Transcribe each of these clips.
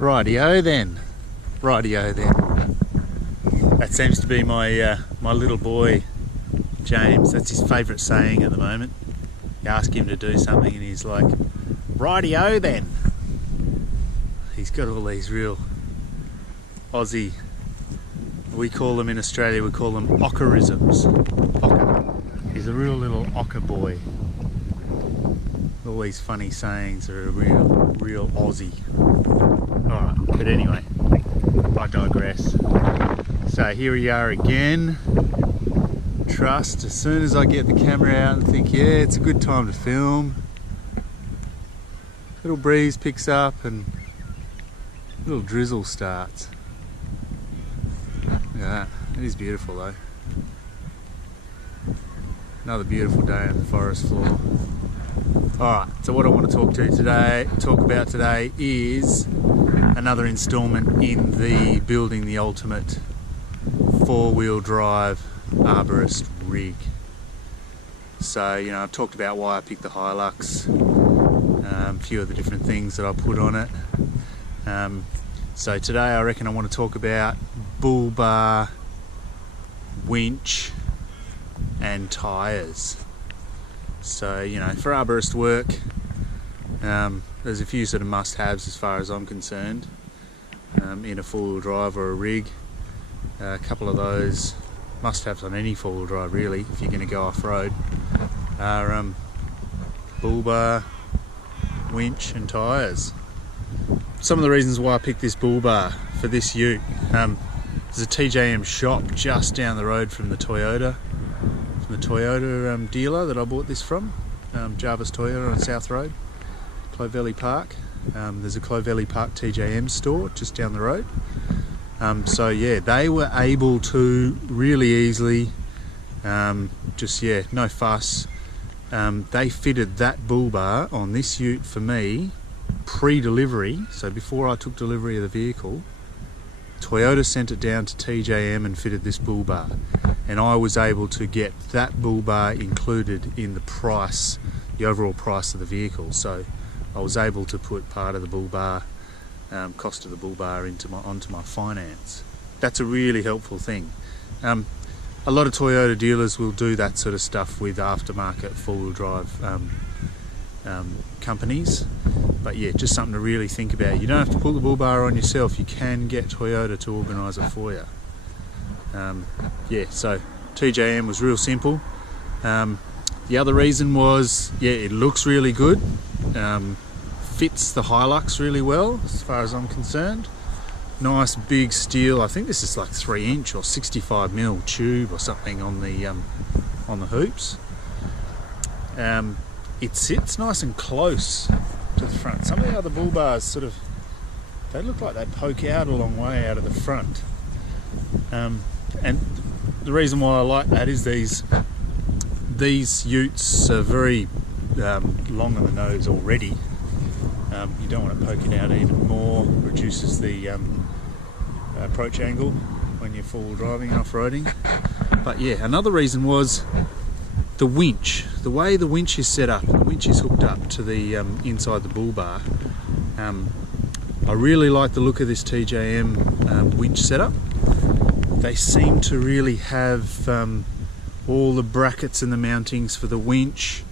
Rightio then. That seems to be my my little boy James. That's his favourite saying at the moment. You ask him to do something and he's like, rightio then. He's got all these real Aussie, we call them in Australia, we call them ockerisms. Ocker. He's a real little ocker boy. All these funny sayings are a real Aussie. Alright, but anyway, I digress. So here we are again. Trust, as soon as I get the camera out and think, yeah, it's a good time to film, little breeze picks up and little drizzle starts. Look at that. It is beautiful though. Another beautiful day on the forest floor. Alright, so what I want to talk about today is another instalment in the building the ultimate four-wheel drive Arborist rig. So, you know, I've talked about why I picked the Hilux, a few of the different things that I put on it. So today I reckon I want to talk about bull bar, winch and tyres. So, you know, for arborist work, there's a few sort of must-haves as far as I'm concerned in a four-wheel drive or a rig. A couple of those must-haves on any four-wheel drive really, if you're going to go off-road, are bull bar, winch and tyres. Some of the reasons why I picked this bull bar for this ute, there's a TJM shop just down the road from the Toyota dealer that I bought this from, Jarvis Toyota on South Road, Clovelly Park. There's a Clovelly Park TJM store just down the road. So yeah, they were able to really easily, no fuss, they fitted that bull bar on this ute for me pre-delivery. So before I took delivery of the vehicle, Toyota sent it down to TJM and fitted this bull bar, and I was able to get that bull bar included in the price, the overall price of the vehicle. So I was able to put part of the bull bar, cost of the bull bar onto my finance. That's a really helpful thing. A lot of Toyota dealers will do that sort of stuff with aftermarket four-wheel drive companies, but yeah, just something to really think about. You don't have to pull the bull bar on yourself. You can get Toyota to organise it for you. So TJM was real simple. The other reason was, yeah, it looks really good. Fits the Hilux really well as far as I'm concerned. Nice big steel, I think this is like 3-inch or 65mm tube or something on the hoops. It sits nice and close to the front. Some of the other bull bars they look like they poke out a long way out of the front. And the reason why I like that is these utes are very long on the nose already. You don't want to poke it out even more, reduces the approach angle when you're four-wheel driving and off-roading. But yeah, another reason was the winch. The way the winch is set up, the winch is hooked up to the inside the bull bar. I really like the look of this TJM winch setup. They seem to really have all the brackets and the mountings for the winch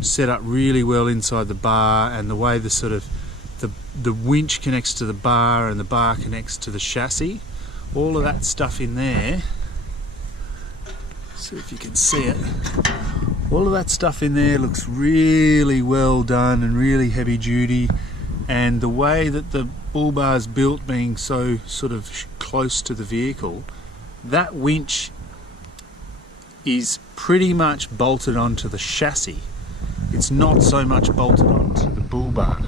set up really well inside the bar, and the way the winch connects to the bar and the bar connects to the chassis, all of that stuff in there, see if you can see it, all of that stuff in there looks really well done and really heavy duty. And the way that the bull bar is built, being so sort of close to the vehicle, that winch is pretty much bolted onto the chassis. It's not so much bolted onto the bull bar.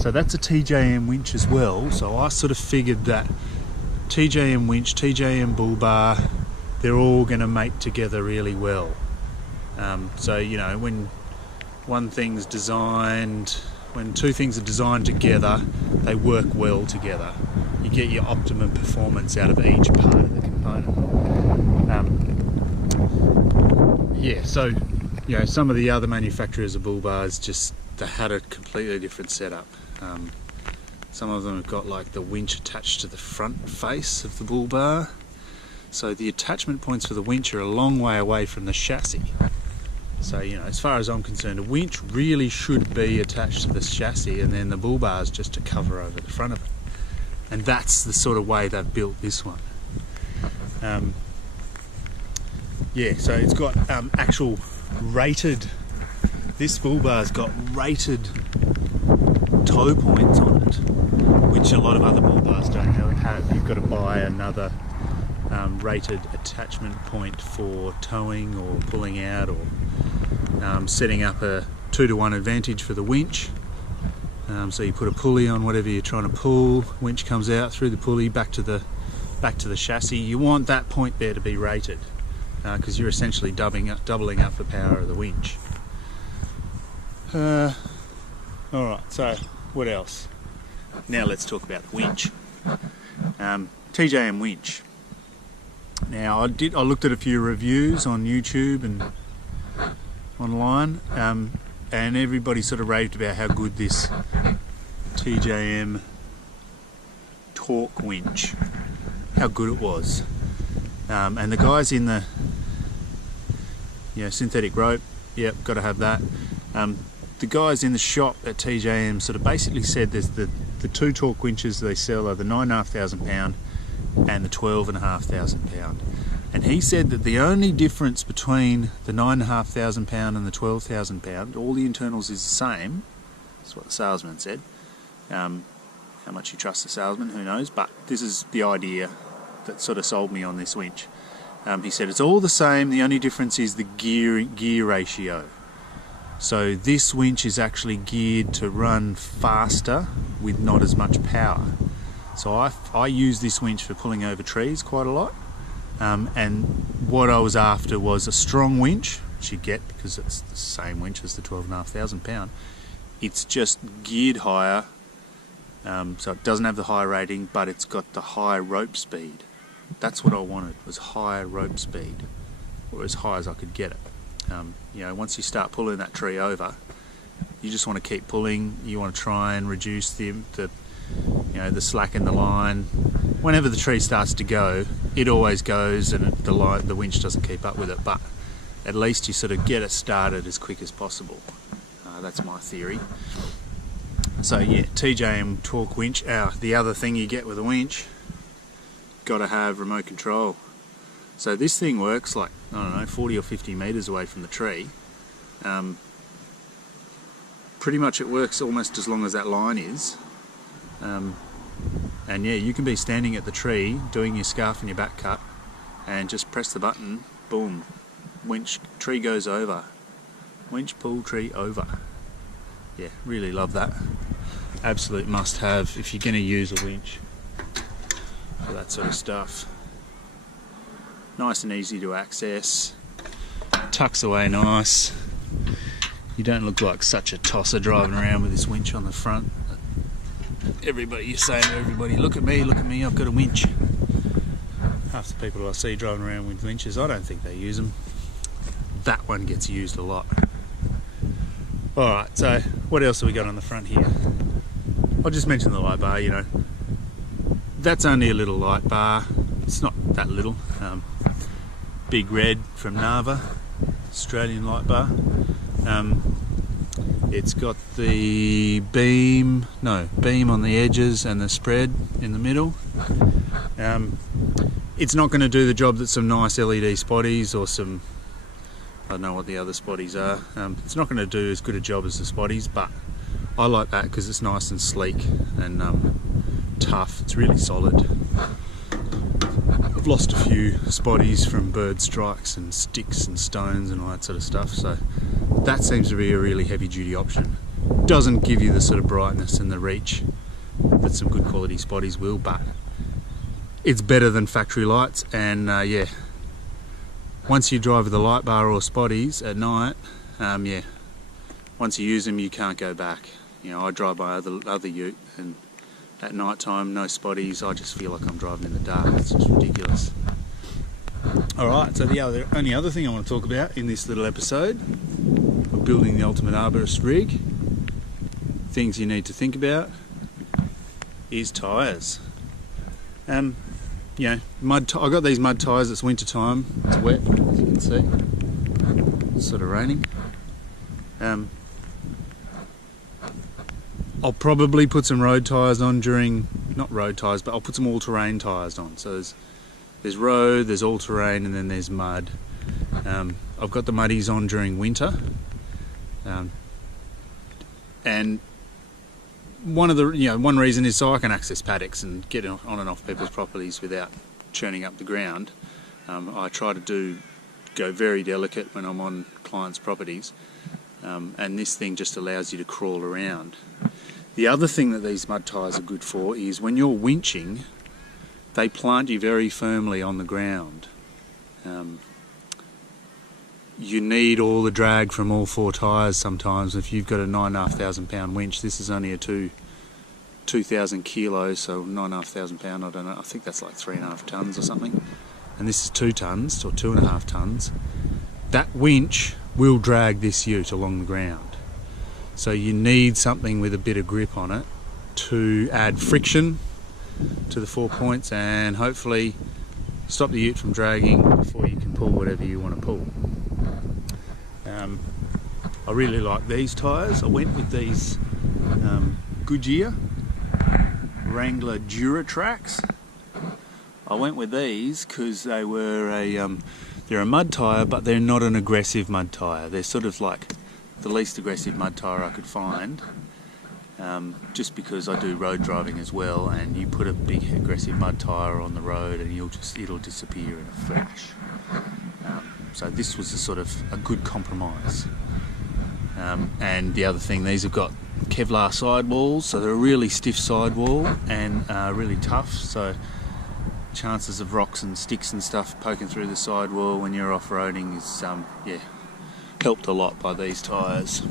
So that's a TJM winch as well. So I sort of figured that TJM winch, TJM bull bar, they're all going to mate together really well. So, you know, when two things are designed together, they work well together. You get your optimum performance out of each part of the component. So, you know, some of the other manufacturers of bull bars they had a completely different setup. Some of them have got like the winch attached to the front face of the bull bar. So the attachment points for the winch are a long way away from the chassis. So, you know, as far as I'm concerned, a winch really should be attached to the chassis, and then the bull bar is just to cover over the front of it. And that's the sort of way they've built this one. Yeah, so it's got actual rated, this bull bar's got rated toe points on it, which a lot of other bull bars don't have. You've got to buy another rated attachment point for towing or pulling out, or setting up a 2-to-1 advantage for the winch. So you put a pulley on whatever you're trying to pull, winch comes out through the pulley back to the chassis. You want that point there to be rated, because you're essentially doubling up the power of the winch. Alright, so what else? Now let's talk about the winch. TJM winch. Now I looked at a few reviews on YouTube and online, and everybody sort of raved about how good this TJM torque winch, how good it was. And the guys in the synthetic rope, yep, got to have that. The guys in the shop at TJM sort of basically said there's the two torque winches they sell are the 9,500 pound and the 12,500 pound. And he said that the only difference between the 9,500 pound and the 12,000 pound, all the internals is the same. That's what the salesman said. How much you trust the salesman, who knows, but this is the idea that sort of sold me on this winch. He said it's all the same, the only difference is the gear ratio. So this winch is actually geared to run faster with not as much power. So I use this winch for pulling over trees quite a lot, and what I was after was a strong winch, which you get because it's the same winch as the 12,500 pound. It's just geared higher, so it doesn't have the high rating, but it's got the high rope speed. That's what I wanted, was high rope speed, or as high as I could get it. Once you start pulling that tree over, you just want to keep pulling. You want to try and reduce the slack in the line. Whenever the tree starts to go, it always goes, and the winch doesn't keep up with it. But at least you sort of get it started as quick as possible. That's my theory. So yeah, TJM torque winch. The other thing you get with a winch, got to have remote control. So this thing works like, I don't know, 40 or 50 metres away from the tree. Pretty much it works almost as long as that line is. And yeah, you can be standing at the tree doing your scarf and your back cut and just press the button, boom, winch, tree goes over. Winch, pull, tree over. Yeah, really love that. Absolute must have if you're going to use a winch for that sort of stuff. Nice and easy to access, tucks away nice. You don't look like such a tosser driving around with this winch on the front. You're saying to everybody, look at me, I've got a winch. Half the people I see driving around with winches, I don't think they use them. That one gets used a lot. Alright, so what else have we got on the front here? I'll just mention the light bar, That's only a little light bar. It's not that little. Big Red from Nava, Australian light bar. It's got the beam on the edges and the spread in the middle. It's not going to do the job that some nice LED spotties or some, I don't know what the other spotties are. It's not going to do as good a job as the spotties, but I like that because it's nice and sleek and tough. It's really solid. I've lost a few spotties from bird strikes and sticks and stones and all that sort of stuff, so that seems to be a really heavy duty option. Doesn't give you the sort of brightness and the reach that some good quality spotties will, but it's better than factory lights. And yeah, once you drive with a light bar or spotties at night, yeah, once you use them you can't go back. I drive my other ute, and at night time, no spotties, I just feel like I'm driving in the dark. It's just ridiculous. Alright, so the only other thing I want to talk about in this little episode of building the ultimate arborist rig, things you need to think about. is tyres. You know, I got these mud tyres. It's winter time. It's wet, as you can see. It's sort of raining. I'll probably put some road tyres on during, not road tyres, but I'll put some all-terrain tyres on. So there's road, there's all-terrain, and then there's mud. I've got the muddies on during winter, and one reason is so I can access paddocks and get on and off people's properties without churning up the ground. I try to go very delicate when I'm on clients' properties, and this thing just allows you to crawl around. The other thing that these mud tyres are good for is when you're winching, they plant you very firmly on the ground. You need all the drag from all four tyres sometimes. If you've got a 9,500 pound winch, this is only a 2,000 kilos, so 9,500 pound, I don't know, I think that's like 3.5 tons or something. And this is 2 tons or 2.5 tons. That winch will drag this ute along the ground. So you need something with a bit of grip on it to add friction to the 4 points and hopefully stop the ute from dragging before you can pull whatever you want to pull. I really like these tyres. I went with these Goodyear Wrangler Duratrax. I went with these because they were they're a mud tyre, but they're not an aggressive mud tyre. They're sort of like the least aggressive mud tyre I could find, just because I do road driving as well, and you put a big aggressive mud tyre on the road and it'll disappear in a flash. So this was a good compromise. And the other thing, these have got Kevlar sidewalls, so they're a really stiff sidewall and really tough, so chances of rocks and sticks and stuff poking through the sidewall when you're off-roading is helped a lot by these tyres.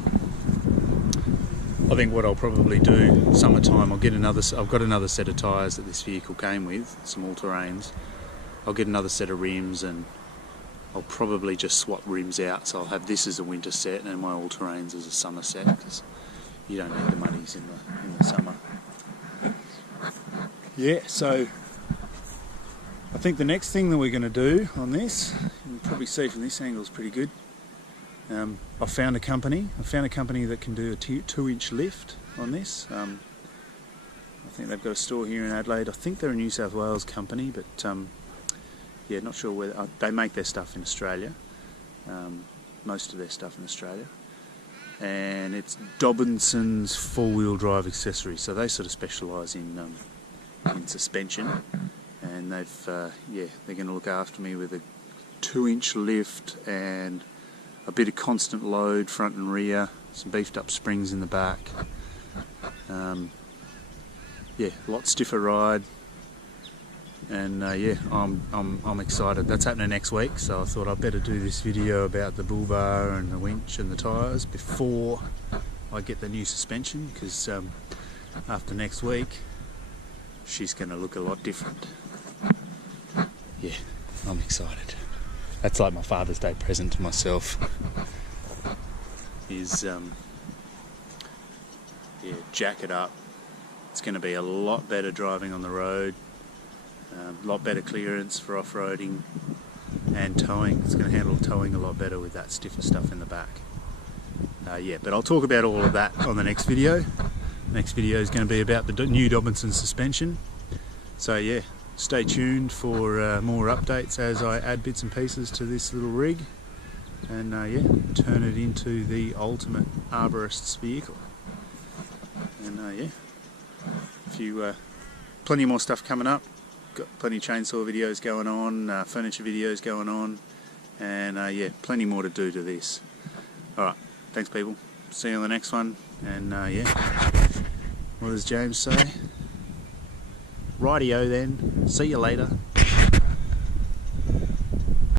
I think what I'll probably do summertime, I've got another set of tyres that this vehicle came with, some all-terrains. I'll get another set of rims and I'll probably just swap rims out, so I'll have this as a winter set and my all-terrains as a summer set, because you don't need the muddies in the summer. Yeah, so I think the next thing that we're going to do on this, you can probably see from this angle, is pretty good. I found a company that can do a 2-inch lift on this. I think they've got a store here in Adelaide. I think they're a New South Wales company, but yeah, not sure whether they make their stuff in Australia. Most of their stuff in Australia, and it's Dobinson's four-wheel drive accessories. So they sort of specialise in suspension, and they're going to look after me with a 2-inch lift and a bit of constant load front and rear, some beefed up springs in the back. A lot stiffer ride, and I'm excited. That's happening next week, so I thought I'd better do this video about the bull bar and the winch and the tyres before I get the new suspension, because after next week she's going to look a lot different. Yeah, I'm excited. That's like my Father's Day present to myself, is jack it up. It's going to be a lot better driving on the road, a lot better clearance for off-roading and towing. It's going to handle towing a lot better with that stiffer stuff in the back. But I'll talk about all of that on the next video. Next video is going to be about the new Dobinson suspension. So yeah, stay tuned for more updates as I add bits and pieces to this little rig, and turn it into the ultimate arborist's vehicle. And plenty more stuff coming up. Got plenty of chainsaw videos going on, furniture videos going on, and plenty more to do to this. Alright, thanks people. See you on the next one, and what does James say? Rightio then, see you later.